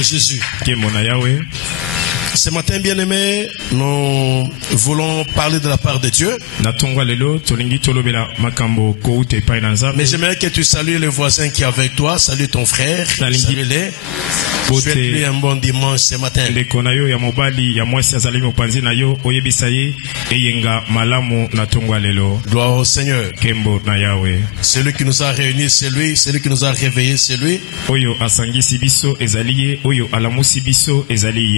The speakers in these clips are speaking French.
à Jésus. Ce matin, bien-aimé, nous voulons parler de la part de Dieu. Mais j'aimerais que tu salues le voisin qui est avec toi. Salue ton frère. Salue-les. Souhaite-lui un bon dimanche ce matin. Gloire au Seigneur. Celui qui nous a réunis, c'est lui. Celui qui nous a réveillés, c'est lui.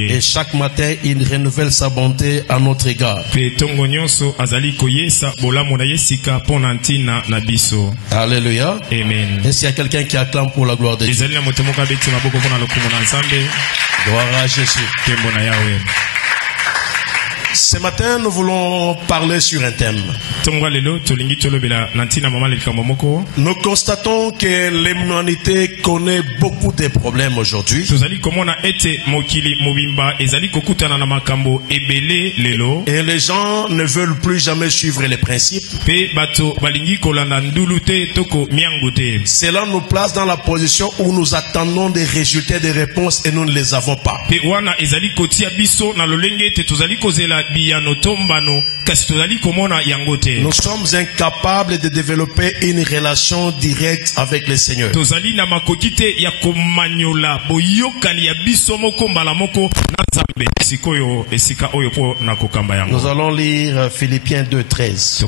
Et chaque matin, il renouvelle sa bonté à notre égard. Alléluia. Amen. Et s'il y a quelqu'un qui acclame pour la gloire de Dieu. Gloire à Jésus. Ce matin, nous voulons parler sur un thème. Nous constatons que l'humanité connaît beaucoup de problèmes aujourd'hui. Et les gens ne veulent plus jamais suivre les principes. Cela nous place dans la position où nous attendons des résultats, des réponses et nous ne les avons pas. Nous sommes incapables de développer une relation directe avec le Seigneur. Nous allons lire Philippiens 2:13.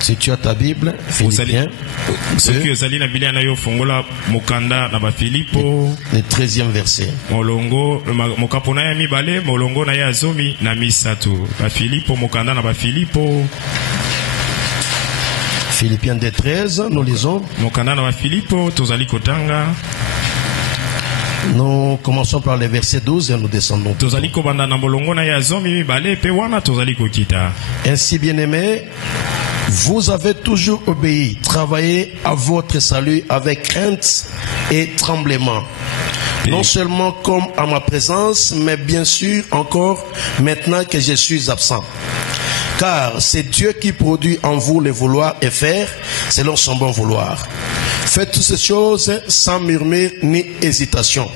Si tu as ta Bible, Philippiens, le 13e verset. Philippiens 2:13, nous lisons. Nous commençons par le verset 12 et nous descendons. Ainsi, bien-aimés, vous avez toujours obéi, travaillé à votre salut avec crainte et tremblement. Non seulement comme à ma présence, mais bien sûr encore maintenant que je suis absent. Car c'est Dieu qui produit en vous le vouloir et faire selon son bon vouloir. Faites toutes ces choses sans murmure ni hésitation,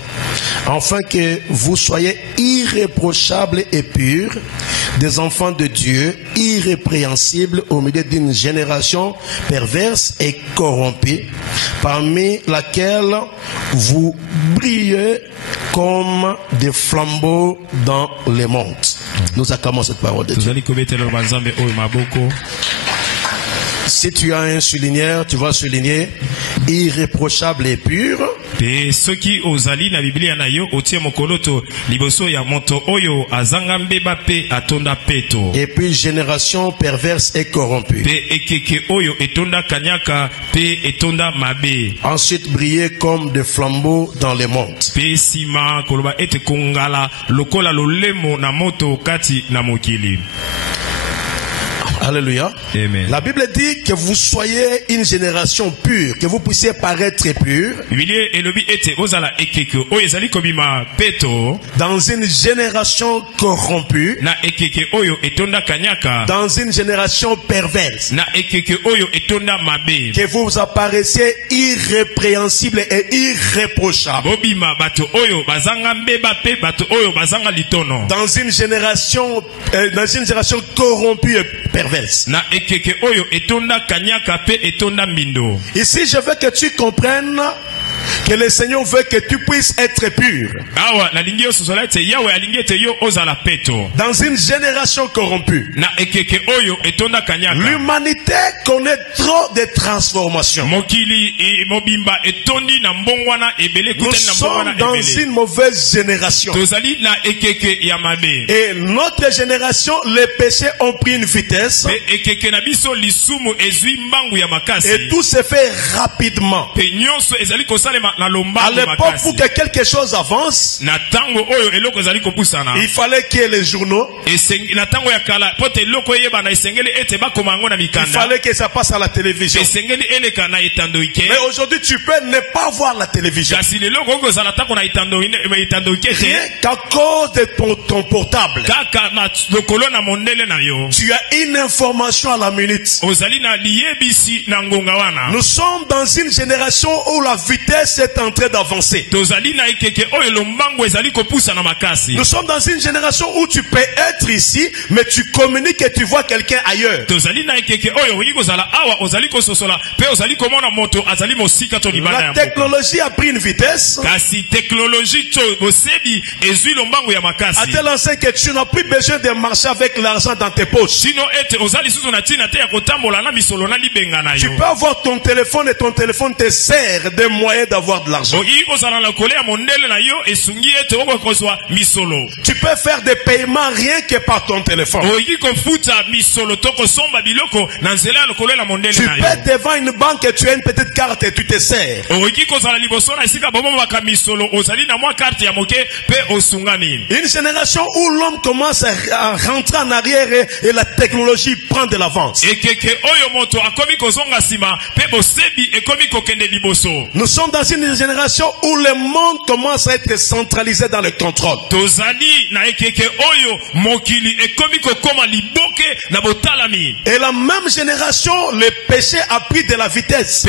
afin que vous soyez irréprochables et purs, des enfants de Dieu, irrépréhensibles au milieu d'une génération perverse et corrompue, parmi laquelle vous brillez comme des flambeaux dans les mondes. Nous acclamons cette parole de Dieu. Si tu as un souligneur, tu vas souligner irréprochable et pur. Et puis génération perverse et corrompue. Ensuite briller comme des flambeaux dans les mondes. Alléluia. Amen. La Bible dit que vous soyez une génération pure, que vous puissiez paraître pur. Dans une génération corrompue. Dans une génération perverse. Que vous apparaissiez irrépréhensible et irréprochable. Dans une génération corrompue et perverse. Ici, je veux que tu comprennes que le Seigneur veut que tu puisses être pur. Dans une génération corrompue, l'humanité connaît trop de transformations. Nous sommes dans une mauvaise génération. Et notre génération, les péchés ont pris une vitesse. Et tout se fait rapidement. À l'époque, pour que quelque chose avance, il fallait qu'il y ait les journaux. Il fallait que ça passe à la télévision. Mais aujourd'hui, tu peux ne pas voir la télévision. Rien qu'à cause de ton portable. Tu as une information à la minute. Nous sommes dans une génération où la vitesse est en train d'avancer. Nous sommes dans une génération où tu peux être ici, mais tu communiques et tu vois quelqu'un ailleurs. La technologie a pris une vitesse. À tel enseigne que tu n'as plus besoin de marcher avec l'argent dans tes poches. Tu peux avoir ton téléphone et ton téléphone te sert de moyen d'avoir de l'argent. Tu peux faire des paiements rien que par ton téléphone. Tu peux devant une banque et tu as une petite carte et tu te sers. Une génération où l'homme commence à rentrer en arrière et la technologie prend de l'avance. Nous sommes dans une génération où le monde commence à être centralisé dans le contrôle. Et la même génération, le péché a pris de la vitesse.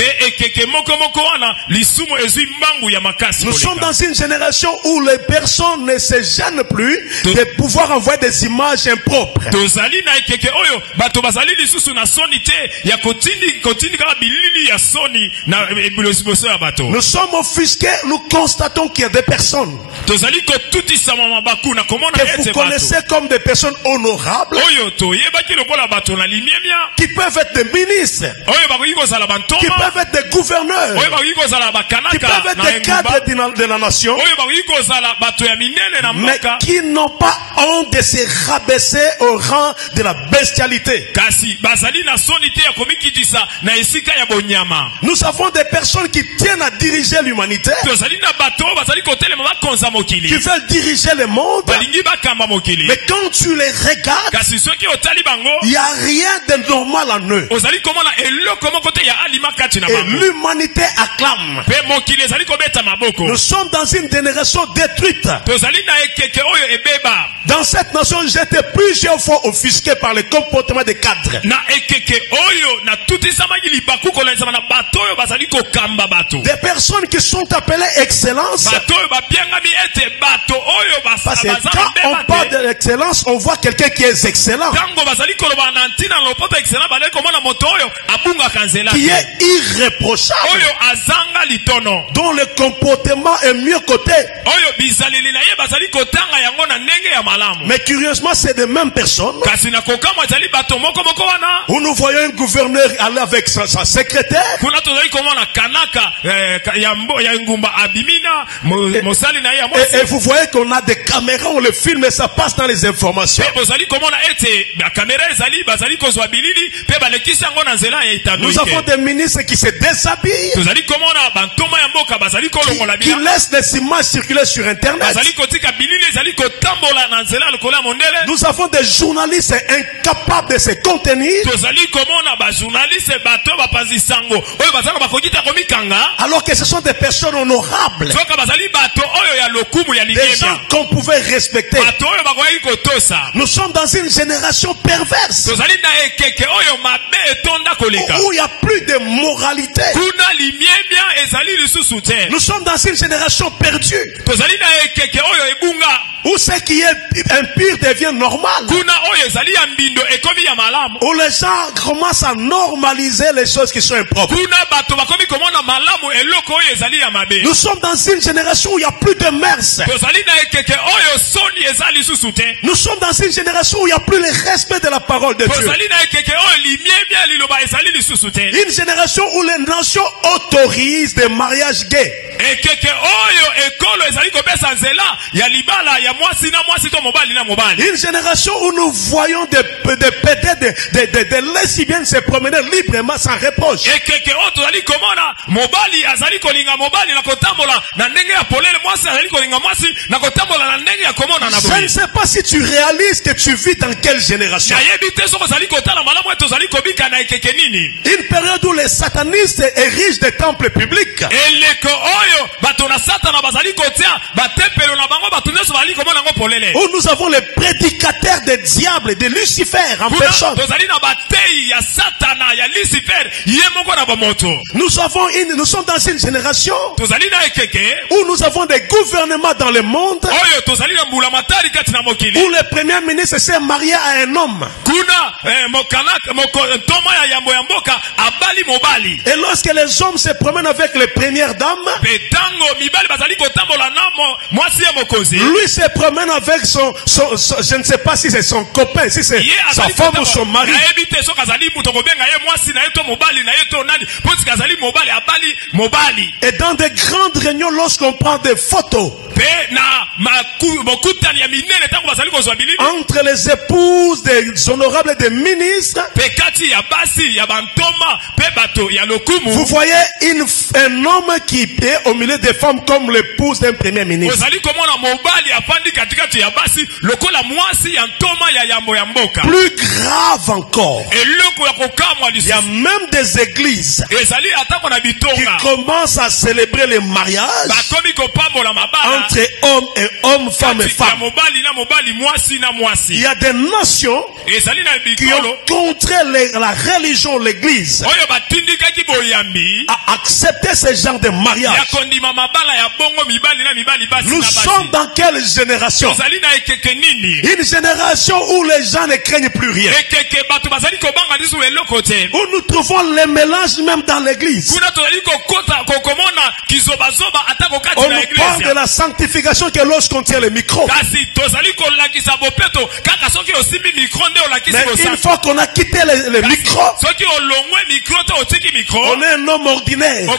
Nous sommes dans une génération où les personnes ne se gênent plus de pouvoir envoyer des images impropres. Nous sommes offusqués, nous constatons qu'il y a des personnes que vous connaissez comme des personnes honorables qui peuvent être des ministres, qui peuvent être des gouverneurs, qui peuvent être des cadres de la nation, mais qui n'ont pas honte de se rabaisser au rang de la bestialité. Nous avons des personnes qui tiennent à diriger l'humanité, qui veulent diriger le monde, mais quand tu les regardes, il n'y a rien de normal en eux. Et l'humanité acclame. Nous sommes dans une génération détruite. Dans cette nation, j'étais plusieurs fois offusqué par le comportement des cadres. Des personnes qui sont appelées excellence. Parce que quand on parle de l'excellence, on voit quelqu'un qui est excellent, qui est irréprochable, dont le comportement est mieux coté. Mais curieusement, c'est des mêmes personnes où nous voyons un gouverneur aller avec sa secrétaire. Et vous voyez qu'on a des caméras, on le filme et ça passe dans les informations. Nous avons des ministres qui se déshabillent, qui laissent des images circuler sur Internet. Nous avons des journalistes incapables de se contenir, alors que ce sont des personnes honorables, des gens qu'on pouvait respecter. Nous sommes dans une génération perverse où il n'y a plus de moralité. Nous sommes dans une génération perdue où ce qui est impur devient normal, où les gens commencent à normaliser les choses qui sont impropres. Nous sommes dans une génération où il n'y a plus de mœurs. Nous sommes dans une génération où il n'y a plus le respect de la parole de Dieu. Une génération où les nations autorisent des mariages gays. Une génération où nous voyons des lesbiennes se promener librement sans reproche. Je ne sais pas si tu réalises que tu vis dans quelle génération. Une période où les satanistes érigent des temples publics. Où nous avons les prédicateurs des diables et de Lucifer en personne. Nous sommes dans une génération où nous avons des gouvernements dans le monde où le premier ministre s'est marié à un homme. Et lorsque les hommes se promènent avec les premières dames, lui se promène avec son je ne sais pas si c'est son copain, si c'est sa femme ou son mari. Et dans des grandes réunions, lorsqu'on prend des photos entre les épouses des honorables et des ministres, vous voyez un homme qui est au milieu des femmes comme l'épouse d'un premier ministre. Plus grave encore, il y a même des églises qui commencent à célébrer les mariages entre hommes et hommes, femmes et femmes. Il y a des nations qui ont contré la religion, l'église, à accepter ce genre de mariage. Nous sommes dans quelle génération? Une génération où les gens ne craignent plus rien. Où nous trouvons les mélanges même dans l'église. On nous parle de la sanctification que lorsqu'on tient le micro. Mais une fois qu'on a quitté le micro, on est un homme ordinaire. On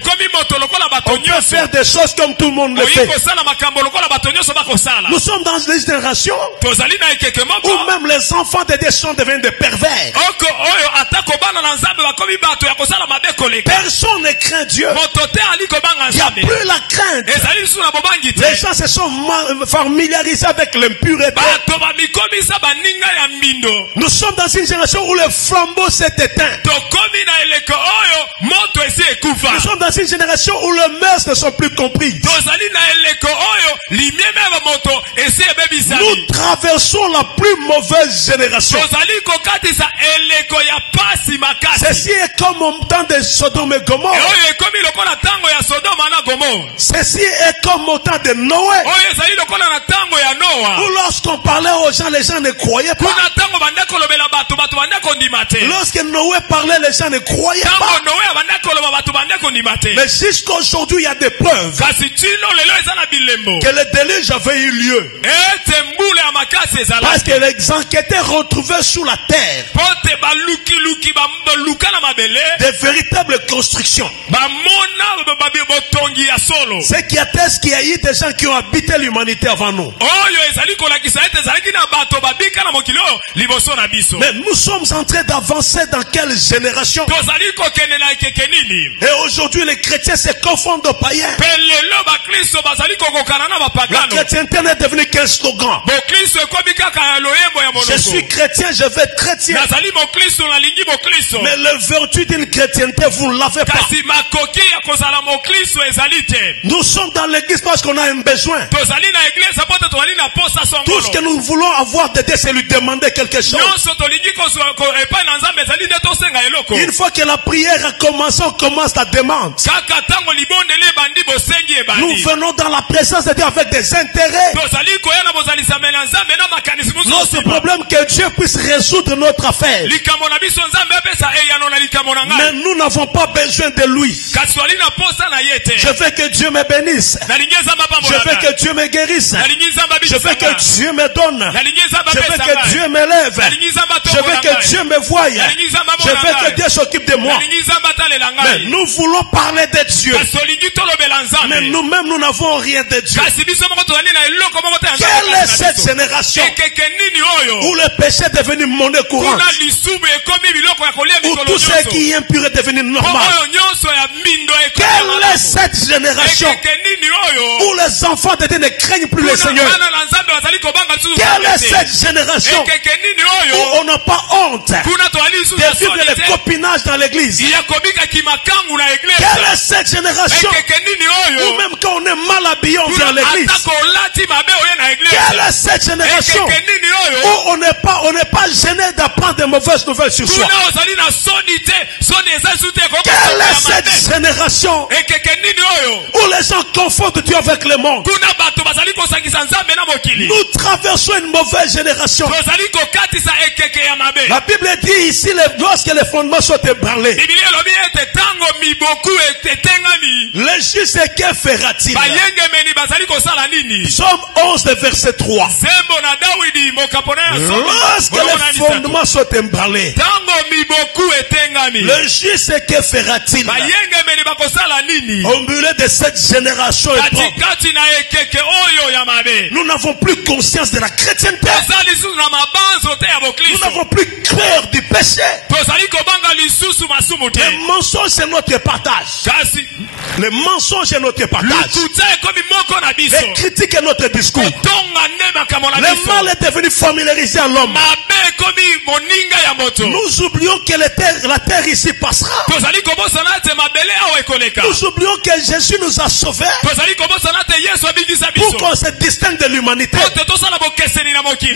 peut faire des choses comme tout le monde le fait. Nous sommes dans une génération où même les enfants de Dieu sont devenus des pervers. Personne ne craint Dieu. Il n'y a plus la crainte. Les gens se sont familiarisés avec l'impureté. Nous sommes dans une génération où le flambeau s'est éteint. Nous sommes dans une génération où les mœurs ne sont plus comprises. Nous traversons la plus mauvaise génération. Ceci est comme au temps de Sodome et Gomorrhe. Ceci est comme au temps de Noé. Où lorsqu'on parlait aux gens, les gens ne croyaient pas. Lorsque Noé parlait, les gens ne croyaient pas. Mais jusqu'aujourd'hui, il y a des preuves que le déluge avait eu lieu. Parce que les enquêteurs retrouvaient sous la terre des véritables constructions. Ce qui atteste qu'il y a eu des gens qui ont habité l'humanité avant nous. Mais nous sommes en train d'avancer dans quelle génération? Et aujourd'hui les chrétiens se confondent aux païens. La chrétienté n'est devenue qu'un slogan. Je suis chrétien, je vais être chrétien. Mais le vertu d'une chrétienté, vous ne l'avez pas. Nous sommes dans l'église parce qu'on a un besoin. Tout ce que nous voulons avoir de Dieu, c'est lui demander quelque chose. Une fois que la prière a commencé, on commence la demande. Nous venons dans la présence de Dieu avec des intérêts. Notre problème, que Dieu puisse résoudre notre affaire. Mais nous n'avons pas besoin de lui. Je veux que Dieu me bénisse. Je veux que Dieu me guérisse. Je veux que Dieu me donne. Je veux que Dieu m'élève. Je veux que Dieu me voie. Je veux que Dieu s'occupe de moi. Mais nous voulons parler de Dieu. Mais nous-mêmes, nous n'avons rien de Dieu. Quelle est cette génération où le péché est devenu monnaie courante? Où tout ce qui est impur est devenu normal? Quelle est cette génération où les enfants de Dieu ne craignent plus le Seigneur? Quelle est cette génération où on n'a pas honte de vivre le copinage dans l'église? Quelle est cette génération où même quand on est mal habillé on vient à l'église? Quelle est cette génération où on n'est pas gêné d'apprendre de mauvaises nouvelles sur soi? Quelle est cette génération où les gens confondent Dieu avec le monde? Nous traversons une mauvaise génération. La Bible dit ici, lorsque les fondements sont ébranlés, le juste, que fera-t-il? Psaume 11, verset 3. Lorsque les fondements sont ébranlés, le juste, que fera-t-il? Au milieu de cette génération étrange, nous n'avons plus conscience de la chrétienté. Nous n'avons plus cœur du péché. Le mensonge c'est notre partage. Le mensonge est notre partage. Les critiques est notre discours. Le mal est devenu familiarisé à l'homme. Nous oublions que la terre ici passera. Nous oublions que Jésus nous a sauvés pour qu'on se distingue de l'humanité.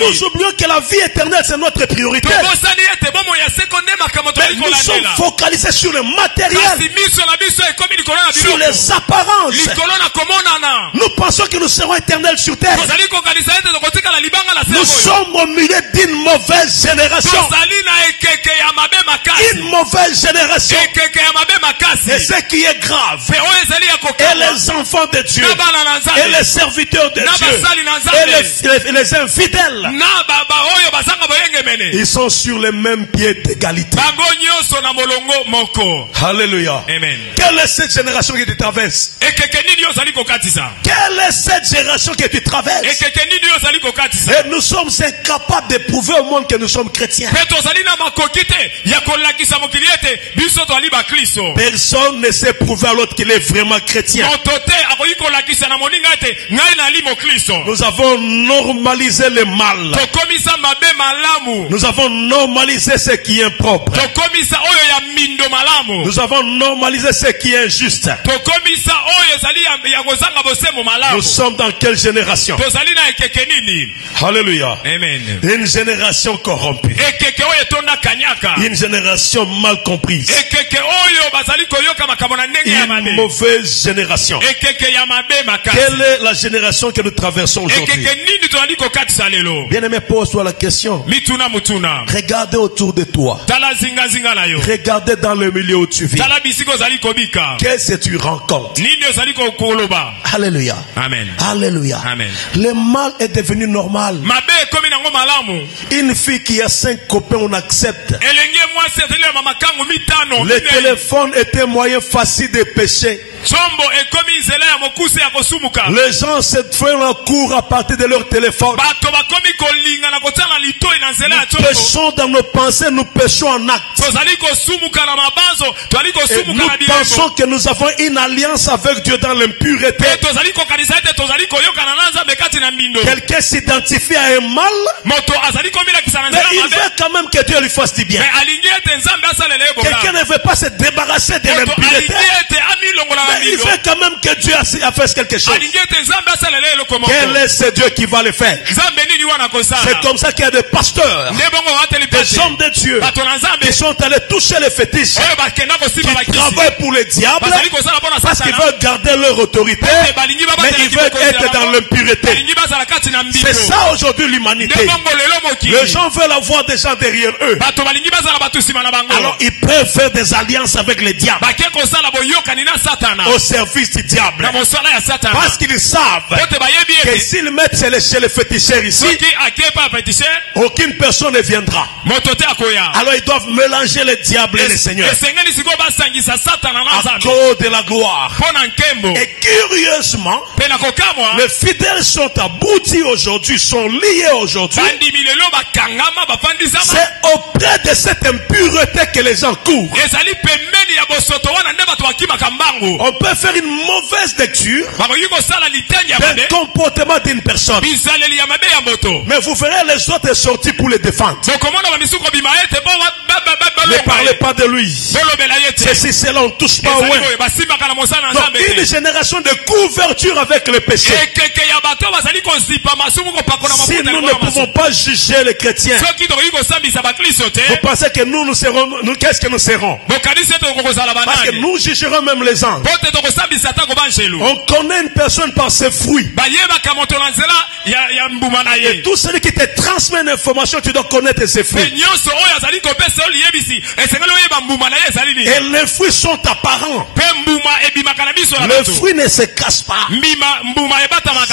Nous oublions que la vie éternelle c'est notre priorité. Mais nous sommes focalisés sur le matériel, sur les apparences. Nous pensons que nous serons éternels sur terre. Nous sommes au milieu d'une mauvaise génération. Une mauvaise génération. Et ce qui est grave, et les enfants de Dieu, et les serviteurs de Dieu, et les infidèles, ils sont sur les mêmes pieds d'égalité. Alléluia. Amen. Quelle est cette génération que tu traverses? Quelle est cette génération que tu traverses? Et nous sommes incapables de prouver au monde que nous sommes chrétiens. Personne ne sait prouver à l'autre qu'il est vraiment chrétien. Nous avons normalisé le mal. Nous avons normalisé ce qui est impropre. Nous avons normalisé ce qui est injuste. Nous sommes dans quelle génération? Alléluia. Amen. Une génération corrompue. Une génération mal comprise. Une mauvaise génération. Quelle est la génération que nous traversons aujourd'hui? Bien-aimé, pose-toi la question. Regardez autour de toi. Regardez dans le milieu où tu vis. Qu'est-ce que tu rencontres? Alléluia. Amen. Alléluia. Amen. Le mal est devenu normal. Une fille qui a 5 copains, on accepte. Le téléphone est un moyen facile de pécher. Les gens se font un cours à partir de leur téléphone. Nous péchons dans nos pensées, nous péchons en actes. Et nous pensons que nous avons une alliance avec Dieu dans l'impureté. Quelqu'un s'identifie à un mal, mais il veut quand même que Dieu lui fasse du bien. Quelqu'un ne veut pas se débarrasser de l'impureté, mais il veut quand même que Dieu a fait quelque chose. Quel est ce Dieu qui va le faire? C'est comme ça qu'il y a des pasteurs, des hommes de Dieu qui sont allés toucher les fétiches, qui travaillent pour le diable parce qu'ils veulent garder leur autorité, mais ils veulent être dans l'impureté. C'est ça aujourd'hui l'humanité. Les gens veulent avoir des gens derrière eux. Alors ils peuvent faire des alliances avec les diables au service du diable. Parce qu'ils savent que s'ils mettent chez les féticheurs ici, aucune personne ne viendra. Alors ils doivent mélanger le diable et le Seigneur à cause de la gloire. Et curieusement, les fidèles sont aboutis aujourd'hui, sont liés aujourd'hui. C'est auprès de cette impureté que les gens courent. On peut faire une mauvaise lecture d'un comportement d'une personne, mais vous verrez les autres sortis pour les défendre. Ne parlez pas de lui. Ceci, cela, on ne touche pas au loin. Donc, une génération de couverture avec le péché. Si nous ne pouvons pas juger les chrétiens, vous pensez que nous serons, qu'est-ce que nous serons? Parce que nous jugerons même les anges. On connaît une personne par ses fruits. Et tout celui qui te transmet l'information, tu dois connaître ses fruits. Et les fruits sont apparents. Le fruit ne se cache pas.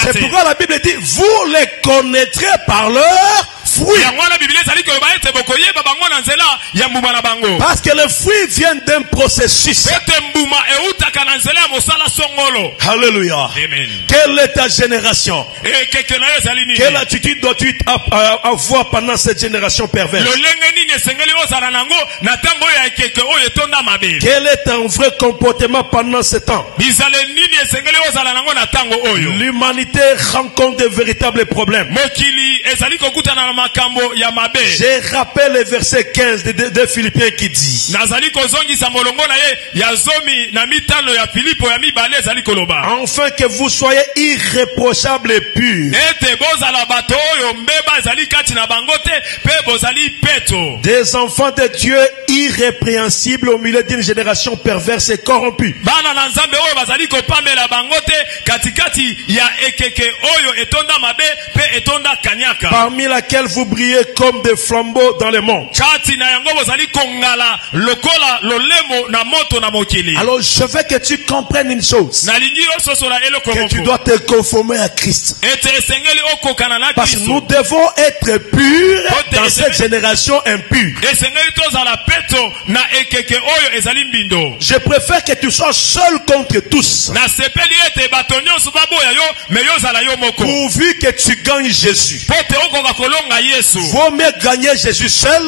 C'est pourquoi la Bible dit, vous les connaîtrez par leurs fruits. Parce que les fruits viennent d'un processus. Alléluia. Quelle est ta génération? Quelle attitude dois-tu avoir pendant cette génération perverse? Quel est ton vrai comportement pendant ce temps? L'humanité rencontre de véritables problèmes. Je rappelle le verset 15 de Philippiens qui dit, enfin que vous soyez irréprochables et purs, des enfants de Dieu irrépréhensibles au milieu d'une génération perverse et corrompue, parmi laquelle vous brillez comme des flambeaux dans le monde. Alors je veux que tu comprennes une chose, que tu dois te conformer à Christ. Parce que nous devons être purs dans cette génération impure. Je préfère que tu sois seul contre tous, pourvu que tu gagnes Jésus. Vaut mieux gagner Jésus seul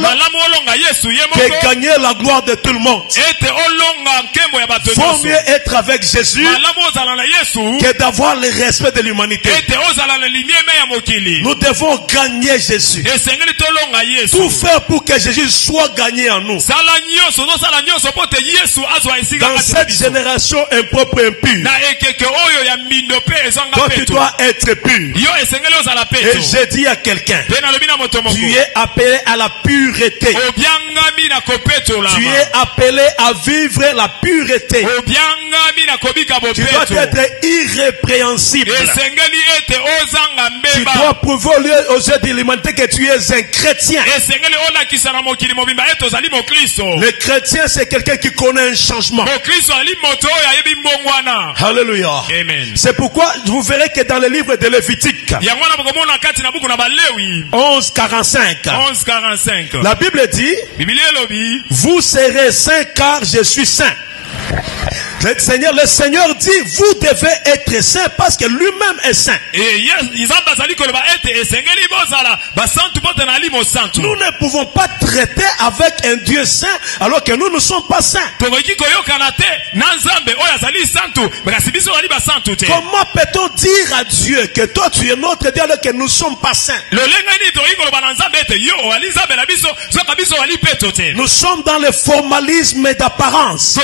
que gagner la gloire de tout le monde. Vaut mieux être avec Jésus que d'avoir le respect de l'humanité. Nous devons gagner Jésus. Tout faire pour que Jésus soit gagné en nous. Dans cette génération impropre et impure, toi tu dois être pur. Et j'ai dit à quelqu'un, tu es appelé à la pureté. Tu es appelé à vivre la pureté. Tu dois être irrépréhensible. Tu dois prouver aux yeux de l'humanité que tu es un chrétien. Le chrétien, c'est quelqu'un qui connaît un changement. Alléluia. C'est pourquoi vous verrez que dans le livre de Lévitique 11:45, la Bible dit, vous serez saints car je suis saint. Le Seigneur dit, vous devez être saint parce que lui-même est saint. Nous ne pouvons pas traiter avec un Dieu saint alors que nous ne sommes pas saints. Comment peut-on dire à Dieu que toi tu es notre Dieu alors que nous ne sommes pas saints? Nous sommes dans le formalisme d'apparence.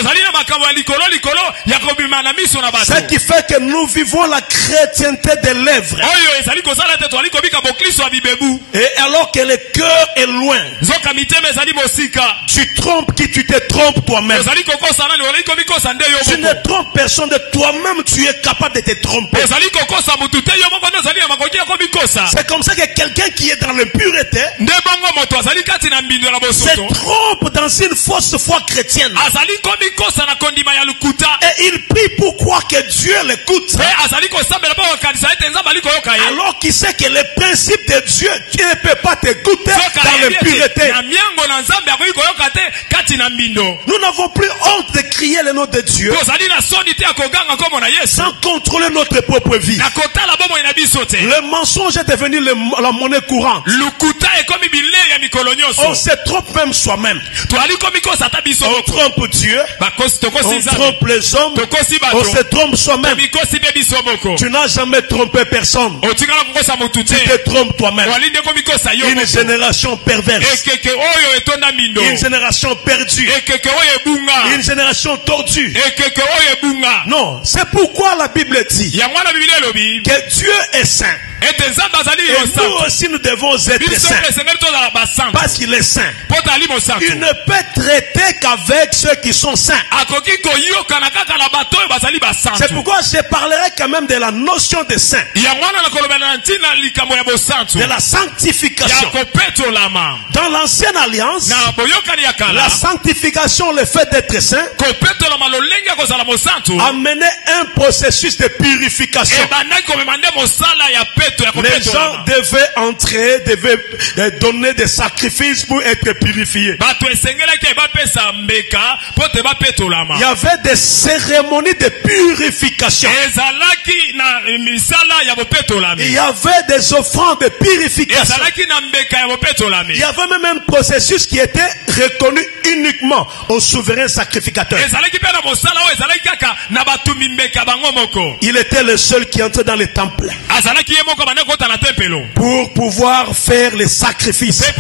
Ce qui fait que nous vivons la chrétienté des lèvres. Et alors que le cœur est loin, tu trompes qui tu te trompes toi-même. Tu ne trompes personne de toi-même, tu es capable de te tromper. C'est comme ça que quelqu'un qui est dans l'impureté se trompe dans une fausse foi chrétienne. Et il prie pour croire que Dieu l'écoute. Alors qu'il sait que le principe de Dieu, tu ne peux pas t'écouter dans l'impureté. Nous n'avons plus honte de crier le nom de Dieu sans contrôler notre propre vie. Le mensonge est devenu la monnaie courante. On se trompe même soi-même. On trompe Dieu, on trompe les hommes, on se trompe soi-même. Tu n'as jamais trompé personne. Tu te trompes toi-même. Une génération perverse, une génération perdue, une génération tordue. Non, c'est pourquoi la Bible dit que Dieu est saint. Et nous aussi nous devons être saints. Parce qu'il est saint. Il ne peut traiter qu'avec ceux qui sont saints. C'est pourquoi je parlerai quand même de la notion de saint, de la sanctification. Dans l'ancienne alliance, la sanctification, le fait d'être saint, amenait un processus de purification. Les gens devaient entrer, devaient donner des sacrifices pour être purifiés. Il y avait des cérémonies de purification. Il y avait des offrandes de purification. Il y avait même un processus qui était reconnu uniquement au souverain sacrificateur. Il était le seul qui entrait dans le temple pour pouvoir faire les sacrifices. Et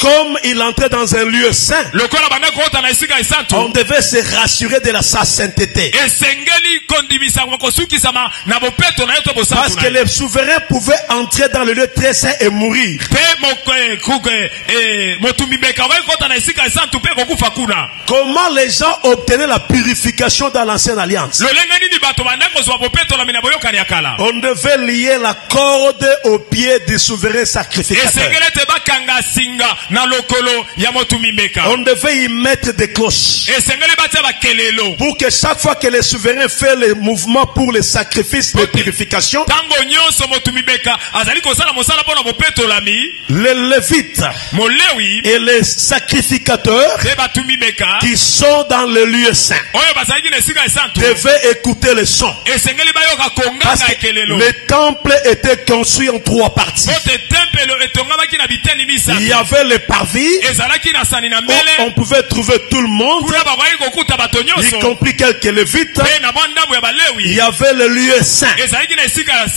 comme il entrait dans un lieu saint, on devait se rassurer de sa sainteté. Parce que le souverain pouvait entrer dans le lieu très saint et mourir. Comment les gens obtenaient la purification dans l'ancienne alliance? On devait lier la corde au pied du souverain sacrificateur. On devait y mettre des cloches pour que chaque fois que le souverain fait le mouvement pour les sacrifices de purification, les lévites et les sacrificateurs qui sont dans le lieu saint devaient écouter le son. Parce que le temple était construit en 3 parties. Il y avait le parvis où on pouvait trouver tout le monde, y compris quelques lévites. Il y avait le lieu saint.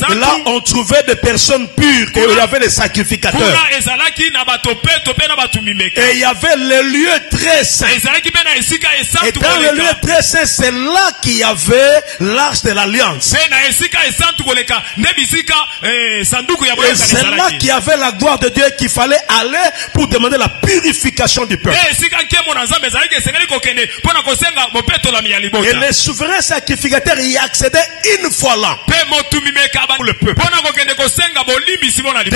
Là on trouvait des personnes pures, et il y avait les sacrificateurs. Et il y avait le lieu très saint. Et dans le lieu très saint, c'est là qu'il y avait l'arche de l'alliance. Et c'est là qu'il y avait la gloire de Dieu qu'il fallait aller pour demander la purification du peuple. Et les souverains sacrificateurs y accédaient une fois l'an pour le peuple.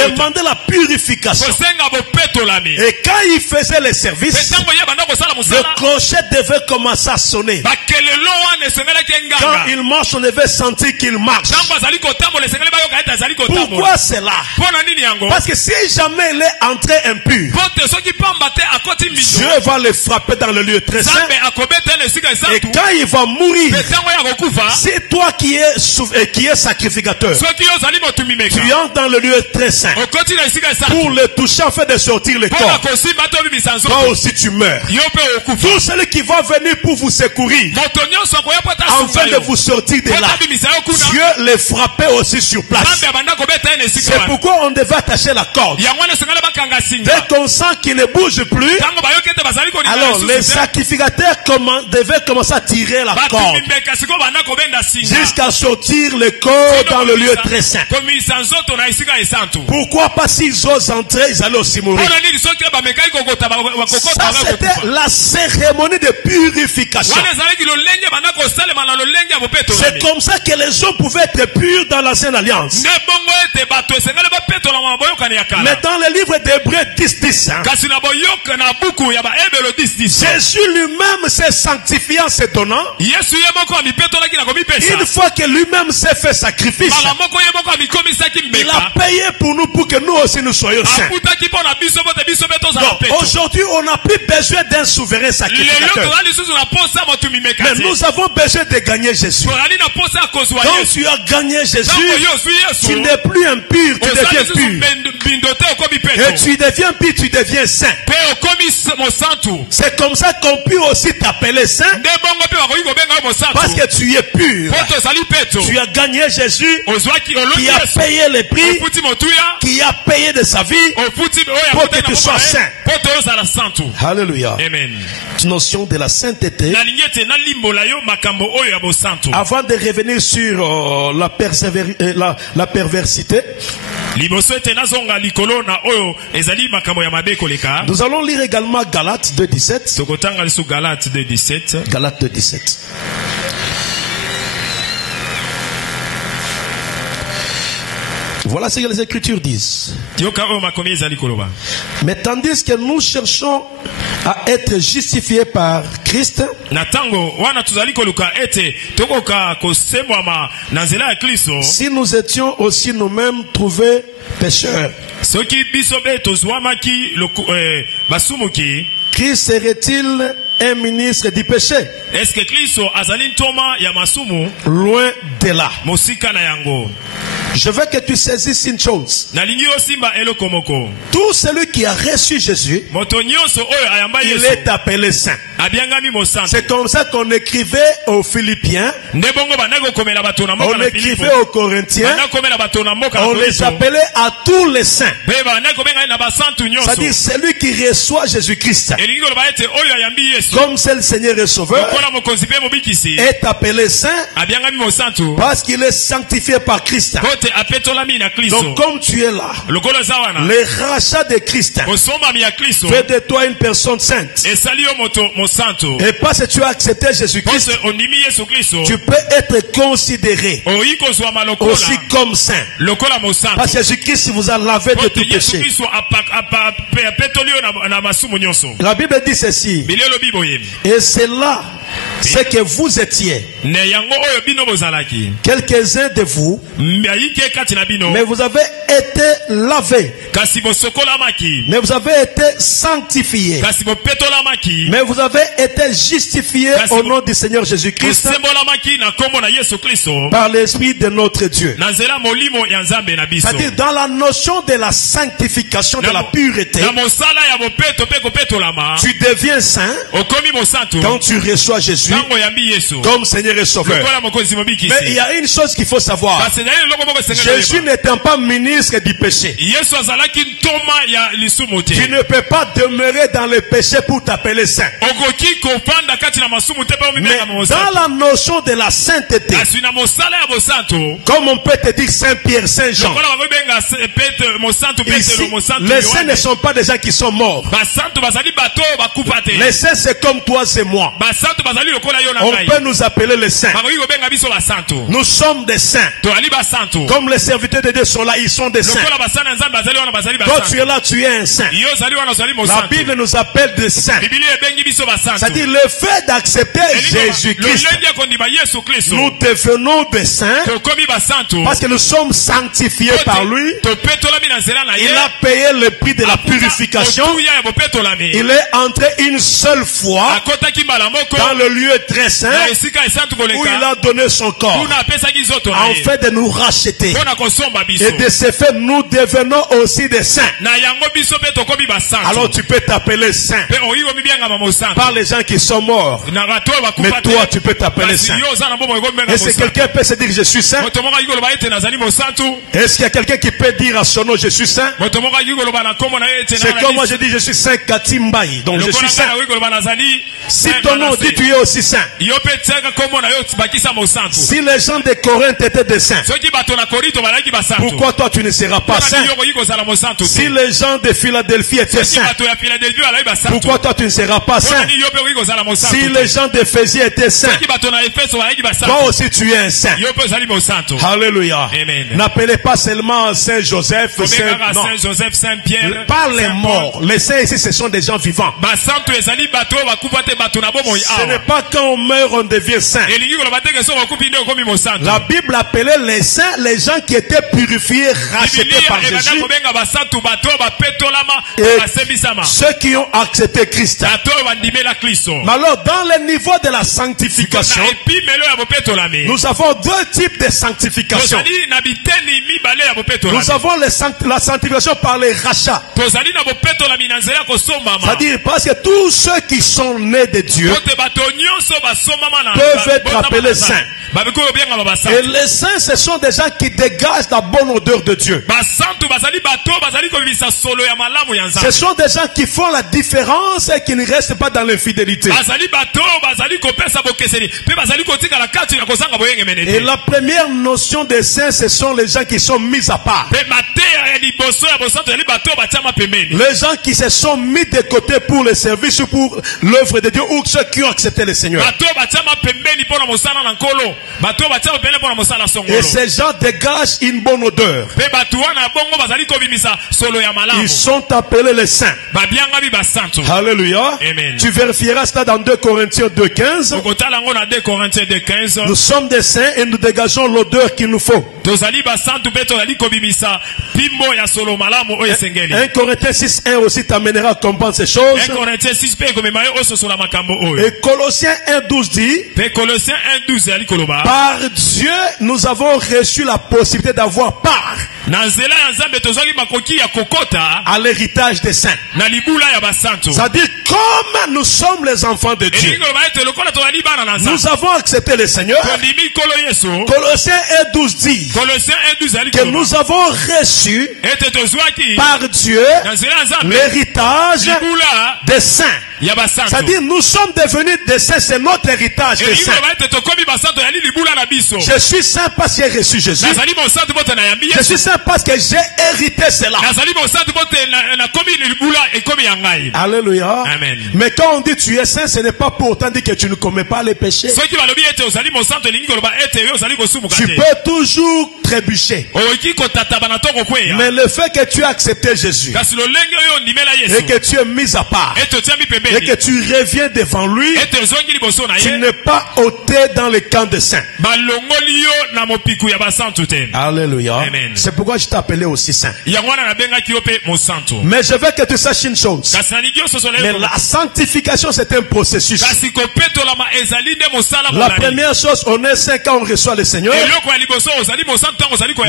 Demander la purification. Et quand il faisait les services, le clocher devait commencer à sonner. Quand il marche, on devait sentir qu'il marche. Pourquoi c'est là? Parce que si jamais il est entré impur, Dieu va le frapper dans le lieu très saint. Et quand il va mourir, c'est toi qui es sacrificateur. Tu entres dans le lieu très saint pour le toucher afin de sortir le corps. Toi aussi tu meurs. Tout celui qui va venir pour vous secourir afin de vous sortir de là, Dieu les frappait aussi sur place. C'est pourquoi on devait attacher la corde. Dès qu'on sent qu'il ne bouge plus, alors les sacrificateurs devaient commencer à tirer la corde jusqu'à sortir le corps dans le lieu très saint. Pourquoi pas s'ils osent entrer, ils allaient aussi mourir. Ça, c'était la cérémonie de purification. C'est comme ça que les gens pouvaient être purs dans l'ancienne alliance. Mais dans le livre d'Hébreux 10:10, Jésus lui-même s'est sanctifié en se donnant. Une fois que lui-même s'est fait sacrifice, il a payé pour nous pour que nous aussi nous soyons saints. Donc aujourd'hui, on n'a plus besoin d'un souverain sacrificateur. Mais nous avons besoin de gagner Jésus. Quand tu as gagné Jésus, tu n'es plus impur, tu deviens pur. Et tu deviens pur, tu deviens saint. C'est comme ça qu'on peut aussi t'appeler saint. Parce que tu es pur. Tu as gagné Jésus qui a payé le prix, qui a payé de sa vie pour que tu sois saint. Alléluia. Amen. Notion de la sainteté. Avant de revenir sur la perversité, nous allons lire également Galates 2:17. Galates 2:17. Voilà ce que les Écritures disent. Mais tandis que nous cherchons à être justifiés par Christ, si nous étions aussi nous-mêmes trouvés pécheurs, Christ serait-il un ministre du péché? Loin de là. Je veux que tu saisisses une chose. Tout celui qui a reçu Jésus, il est appelé saint. C'est comme ça qu'on écrivait aux Philippiens, on écrivait aux Corinthiens, on les appelait à tous les saints. C'est-à-dire celui qui reçoit Jésus-Christ comme c'est le Seigneur et Sauveur est appelé saint parce qu'il est sanctifié par Christ. Donc comme tu es là, le rachat de Christ fait de toi une personne sainte. Et parce que tu as accepté Jésus-Christ, tu peux être considéré aussi comme saint. Parce que Jésus-Christ vous a lavé de tout péché. La Bible dit ceci. Et c'est là ce que vous étiez. Quelques-uns de vous, mais vous avez été lavés, mais vous avez été sanctifiés, mais vous avez été justifiés au nom du Seigneur Jésus-Christ par l'Esprit de notre Dieu. C'est-à-dire dans la notion de la sanctification, de la pureté, tu deviens saint quand tu reçois Jésus comme Seigneur et Sauveur. Mais il y a une chose qu'il faut savoir. Jésus n'étant pas ministre du péché, tu ne peux pas demeurer dans le péché pour t'appeler saint. Mais dans la notion de la sainteté, comme on peut te dire Saint Pierre, Saint Jean, ici, les saints ne sont pas des gens qui sont morts. Les saints c'est comme toi, c'est moi. On peut nous appeler les saints. Nous sommes des saints. Comme les serviteurs de Dieu sont là, ils sont des saints. Toi tu es là, tu es un saint. La Bible nous appelle des saints. C'est-à-dire le fait d'accepter Jésus-Christ, nous devenons des saints parce que nous sommes sanctifiés par lui. Il a payé le prix de la purification. Il est entré une seule fois dans le lieu très saint où il a donné son corps en fait de nous racheter. Et de ce fait, nous devenons aussi aussi des saints. Alors tu peux t'appeler saint par les gens qui sont morts. Mais toi, tu peux t'appeler saint. Est-ce que quelqu'un peut se dire je suis saint? Est-ce qu'il y a quelqu'un qui peut dire à son nom je suis saint? C'est comme moi je dis je suis saint Katimbaï. Donc je suis saint. Si ton nom dit tu es aussi saint. Si les gens de Corinthe étaient des saints, pourquoi toi tu ne seras pas saint? Si les gens de Philadelphie étaient saints, pourquoi toi tu ne seras pas saint? Si les gens d'Éphésie étaient saints, toi aussi tu es un saint. Alléluia. N'appelez pas seulement Saint Joseph, Saint Pierre. Pas les morts. Les saints ici ce sont des gens vivants. Ce n'est pas quand on meurt on devient saint. La Bible appelait les saints les gens qui étaient purifiés, rachetés par Jésus. Et ceux qui ont accepté Christ. Mais alors dans le niveau de la sanctification, nous avons deux types de sanctification. Nous avons la sanctification par les rachats. C'est-à-dire parce que tous ceux qui sont nés de Dieu peuvent être appelés saints. Et les saints, ce sont des gens qui dégagent la bonne odeur de Dieu. Ce sont des gens qui font la différence et qui ne restent pas dans l'infidélité. Et la première notion des saints, ce sont les gens qui sont mis à part. Les gens qui se sont mis de côté pour le service ou pour l'œuvre de Dieu, ou ceux qui ont accepté le Seigneur. Et ces gens dégagent une bonne odeur. Ils sont appelés les saints. Alléluia. Tu vérifieras cela dans 2 Corinthiens 2:15. Nous sommes des saints et nous dégageons l'odeur qu'il nous faut. 1 Corinthiens 6:1 aussi t'amènera à comprendre ces choses. Et Colossiens 1:12 dit, par Dieu nous avons reçu la possibilité d'avoir part à l'héritage des saints. C'est-à-dire comme nous sommes les enfants de Dieu, nous avons accepté le Seigneur. Colossiens 1:12 dit que nous avons reçu par Dieu l'héritage des saints. C'est-à-dire nous sommes devenus des saints, c'est notre héritage des saints. Je suis saint parce que j'ai reçu Jésus. Je suis saint parce que j'ai hérité cela. Alléluia. Amen. Mais quand on dit tu es saint, ce n'est pas pour autant dire que tu ne commets pas les péchés. Tu peux toujours trébucher. Mais le fait que tu as accepté Jésus et que tu es mis à part et que tu reviens devant lui, tu n'es pas ôté dans le camp des saints. Alléluia. C'est pourquoi je t'appelais aussi saint. Mais je veux que tu saches une chose. Mais la sanctification c'est un processus. La première chose, on est saint quand on reçoit le Seigneur.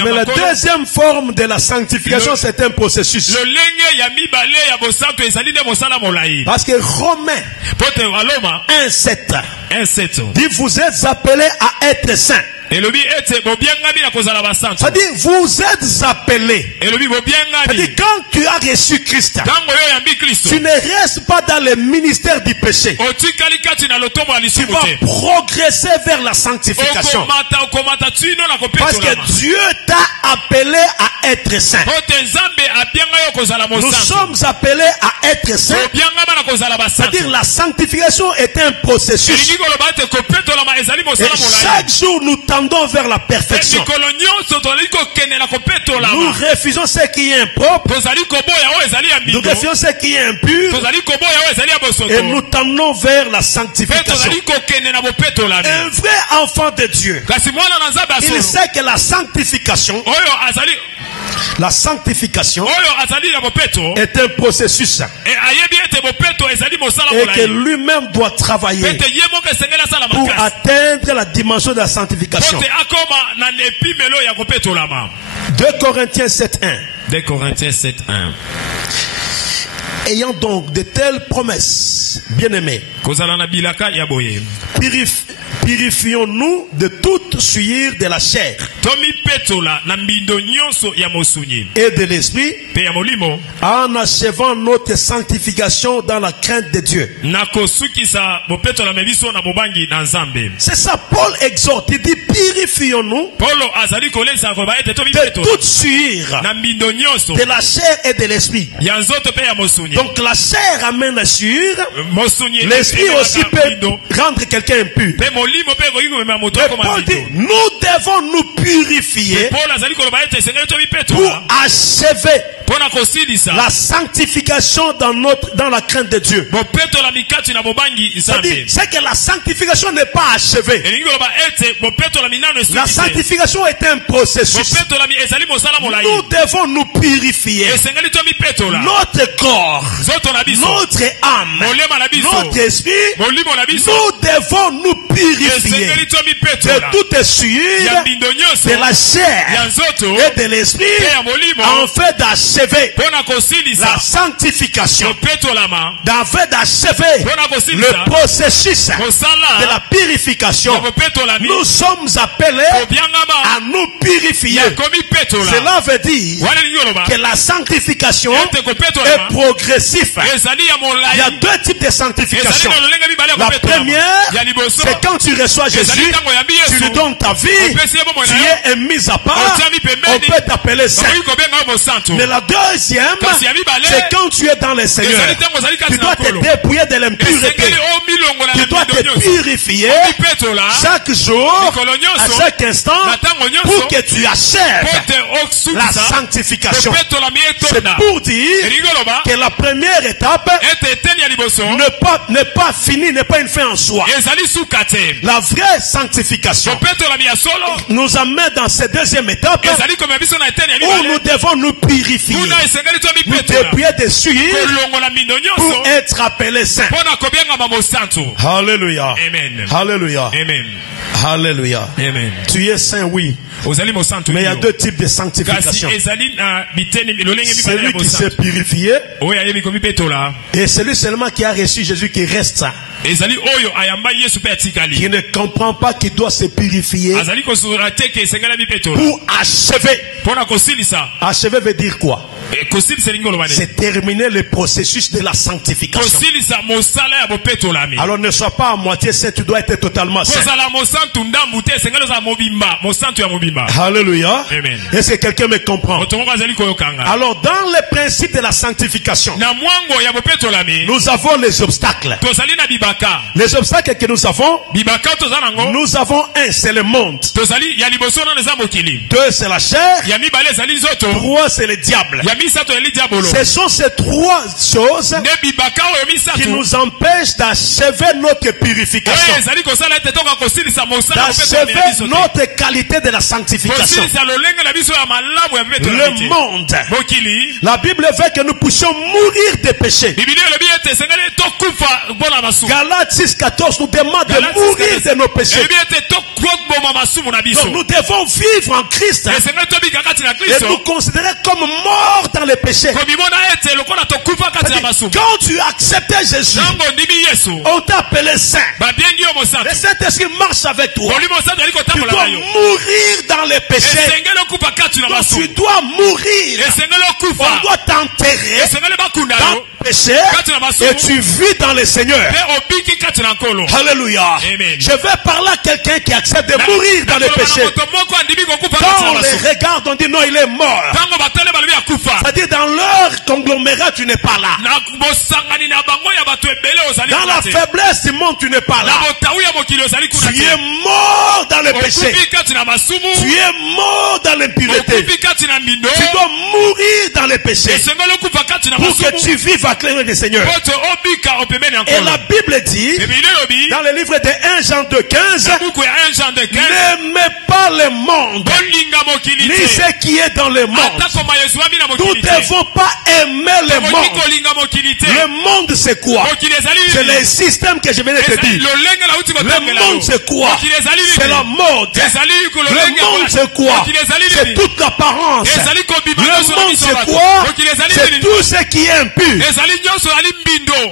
Mais la deuxième forme de la sanctification c'est un processus. Parce que Romains 1:7 dit vous êtes appelés à être saints. C'est-à-dire vous êtes appelés. C'est-à dire quand tu as reçu Christ, tu ne restes pas dans le ministère du péché. Tu vas progresser vers la sanctification. Parce que Dieu t'a appelé à être saint. Nous sommes appelés à être saints. C'est-à-dire la sanctification est un processus. Et chaque jour nous tendons vers la perfection. Nous refusons ce qui est impropre. Nous refusons ce qui est impur. Et nous tendons vers la sanctification. Un vrai enfant de Dieu, il sait que la sanctification La sanctification est un processus et que lui-même doit travailler pour atteindre la dimension de la sanctification. 2 Corinthiens 7.1. 2 Corinthiens 7.1. Ayant donc de telles promesses, bien-aimés, purifions-nous de toute souillure de la chair et de l'esprit, en achevant notre sanctification dans la crainte de Dieu. C'est ça, Paul exhorte, il dit purifions-nous de toute souillure de la chair et de l'esprit. Donc la chair amène la souillure, l'esprit aussi peut rendre quelqu'un impur. Mais Paul dit, nous devons nous purifier pour achever la sanctification dans la crainte de Dieu. C'est que la sanctification n'est pas achevée. La sanctification est un processus. Nous devons nous purifier. Notre corps, notre âme, notre esprit, nous devons nous purifier de toute souillure de la chair et de l'esprit, en fait d'achever la sanctification, en fait d'achever le processus de la purification. Nous sommes appelés à nous purifier. Cela veut dire que la sanctification est progressif. Il y a deux types de sanctification. La première, c'est quand tu reçois Jésus, tu lui donnes ta vie, tu es mis à part, on peut t'appeler saint. Mais la deuxième, c'est quand tu es dans le Seigneur, tu dois te dépouiller de l'impureté, tu dois te purifier chaque jour, à chaque instant, pour que tu achèves la sanctification. C'est pour dire que la première étape n'est pas finie, n'est pas une fin en soi. La vraie sanctification nous amène dans cette deuxième étape où nous devons nous purifier, nous dépouiller des souillures pour être appelés saints. Alléluia. Amen. Alléluia. Amen. Alléluia. Amen. Tu es saint, oui. Mais il y a deux types de sanctification. Celui qui s'est purifié et celui seulement qui a reçu Jésus qui reste saint. Qui ne comprend pas qu'il doit se purifier pour achever. Achever veut dire quoi? C'est terminer le processus de la sanctification. Alors ne sois pas à moitié saint, tu dois être totalement saint. Alléluia. Amen. Est-ce que quelqu'un me comprend? Alors dans le principe de la sanctification, nous avons les obstacles. Les obstacles que nous avons un, c'est le monde. Deux, c'est la chair. Trois, c'est le diable. Ce sont ces trois choses qui nous empêchent d'achever notre purification, d'achever notre qualité de la sanctification. Le monde, la Bible veut que nous puissions mourir des péchés. Galates 6.14 nous demande de mourir de nos péchés. Donc nous devons vivre en Christ et nous considérer comme morts dans les péchés. Quand tu acceptais Jésus, on t'a appelé saint. Le Saint-Esprit marche avec toi. Tu dois mourir dans les péchés. Donc tu dois mourir. On doit t'enterrer dans le péché et tu vis dans le Seigneur. Alléluia. Je vais parler à quelqu'un qui accepte de mourir dans les péchés. Quand on les regarde, on dit non, il est mort. C'est-à-dire dans leur conglomérat, tu n'es pas là. Dans la faiblesse du monde, tu n'es pas là. Tu es mort dans le péché. Tu es mort dans l'impureté. Tu dois mourir dans le péché pour que tu vives à acclamer le Seigneur. Et la Bible dit, dans le livre de 1 Jean 2,15, n'aimez pas le monde, ni ce qui est dans le monde. Nous ne devons pas aimer le monde. Le monde c'est quoi? C'est le système que je venais de te dire. Le monde c'est quoi? C'est la mode. Le monde c'est quoi? C'est toute l'apparence. Le monde c'est quoi? C'est tout ce qui est impur.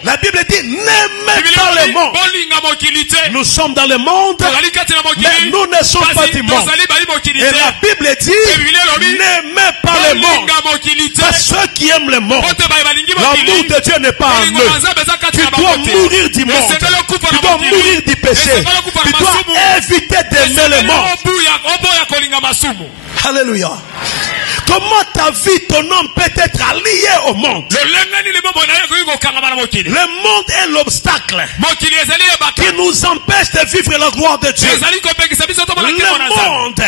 La Bible dit n'aimez pas le monde. Nous sommes dans le monde, mais nous ne sommes pas du monde. Et la Bible dit n'aimez pas le monde. Parce que ceux qui aiment le monde, l'amour de Dieu n'est pas en eux. Tu dois mourir du monde. Tu dois mourir du péché. Tu dois éviter d'aimer le monde. Alléluia. Comment ta vie, ton homme peut être allié au monde? Le monde est l'obstacle qui nous empêche de vivre la gloire de Dieu. Le monde,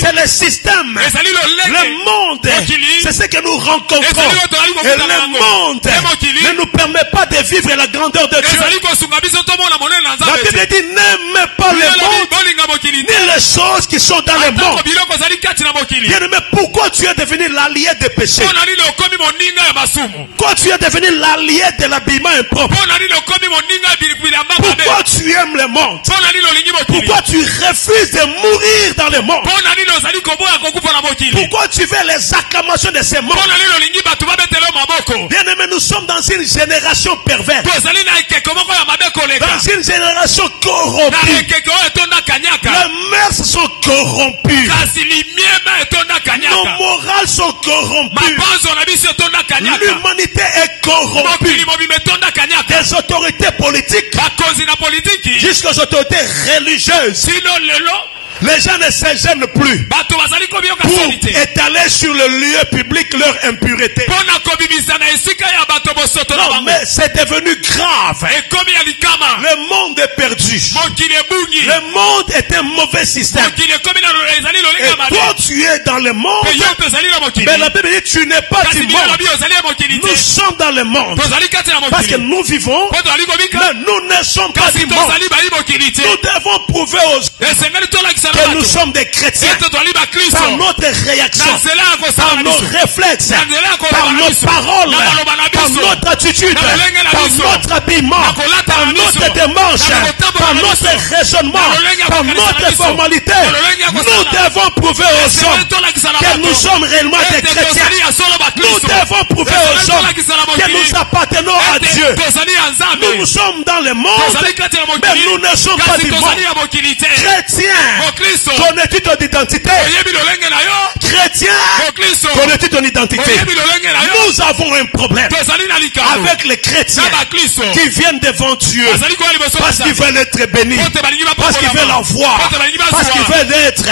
c'est le système. Le monde, c'est ce que nous rencontrons. Et le monde ne nous permet pas de vivre la grandeur de Dieu. La Bible dit n'aimez pas le monde, ni les choses qui sont dans le monde. Bien-aimé, pourquoi tu es devenu l'allié des péchés? Pourquoi tu es devenu l'allié de l'habillement impropre? Pourquoi tu aimes le monde? Pourquoi tu refuses de mourir dans le monde? Pourquoi tu veux les acclamations de ce monde? Bien-aimé, nous sommes dans une génération perverse. Dans une génération corrompue. Les mœurs sont corrompues. Nos morales sont corrompues. L'humanité est corrompue. Des autorités politiques jusqu'aux autorités religieuses. Les gens ne se gênent plus pour étaler sur le lieu public leur impureté. Non, mais c'est devenu grave. Le monde est perdu. Le monde est un mauvais système. Et toi, tu es dans le monde. Mais la Bible dit tu n'es pas du monde. Nous sommes dans le monde. Parce que nous vivons, mais nous ne sommes pas du monde. Nous devons prouver aux autres que nous sommes des chrétiens par notre réaction, par nos réflexes, par nos paroles, par notre attitude, par notre habillement, par notre démarche, par notre raisonnement, par notre formalité. Nous devons prouver aux hommes que nous sommes réellement des chrétiens. Nous devons prouver aux hommes que nous appartenons à Dieu. Nous sommes dans le monde, mais nous ne sommes pas du monde. Chrétiens, connais-tu ton identité? Chrétien, connais-tu ton identité? Nous avons un problème avec les chrétiens qui viennent devant Dieu parce qu'ils veulent être bénis, parce qu'ils veulent la voir, parce qu'ils veulent être.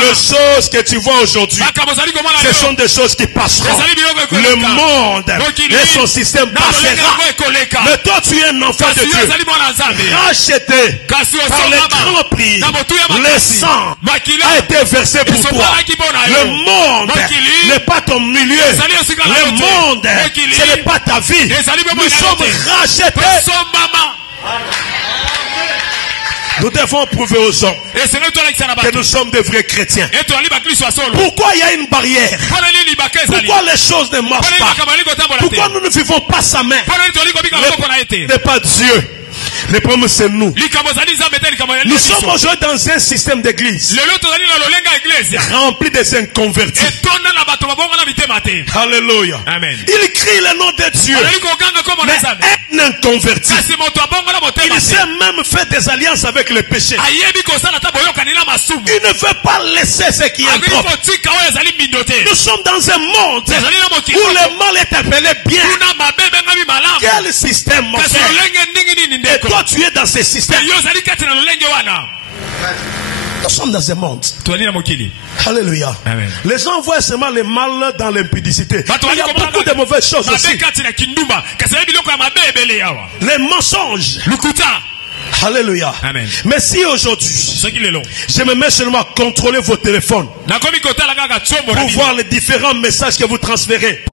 Les choses que tu vois aujourd'hui, ce sont des choses qui passeront. Le monde et son système passera. Mais toi, tu es un enfant de Dieu, racheté par le grand prix. Le sang a été versé pour toi. Le monde n'est pas ton milieu. Le monde, ce n'est pas ta vie. Nous sommes rachetés. Nous devons prouver aux hommes que nous sommes des vrais chrétiens. Pourquoi il y a une barrière? Pourquoi les choses ne marchent pas? Pourquoi nous ne vivons pas sa main? Ce n'est pas Dieu. Le problème c'est nous. Nous sommes aujourd'hui dans un système d'église rempli de inconvertis. Alléluia. Amen. Il crie le nom de Dieu. Mais un inconverti, il s'est même fait des alliances avec le péché. Il ne veut pas laisser ce qui est propre. Nous sommes dans un monde où le mal est appelé bien. Quel système, mon frère? Et toi, tu es dans ce système. Nous sommes dans un monde. Alléluia. Amen. Les gens voient seulement le mal dans l'impudicité. Il y a beaucoup de mauvaises choses aussi. Les mensonges. Alléluia. Amen. Mais si aujourd'hui, je me mets seulement à contrôler vos téléphones pour voir les différents messages que vous transférez,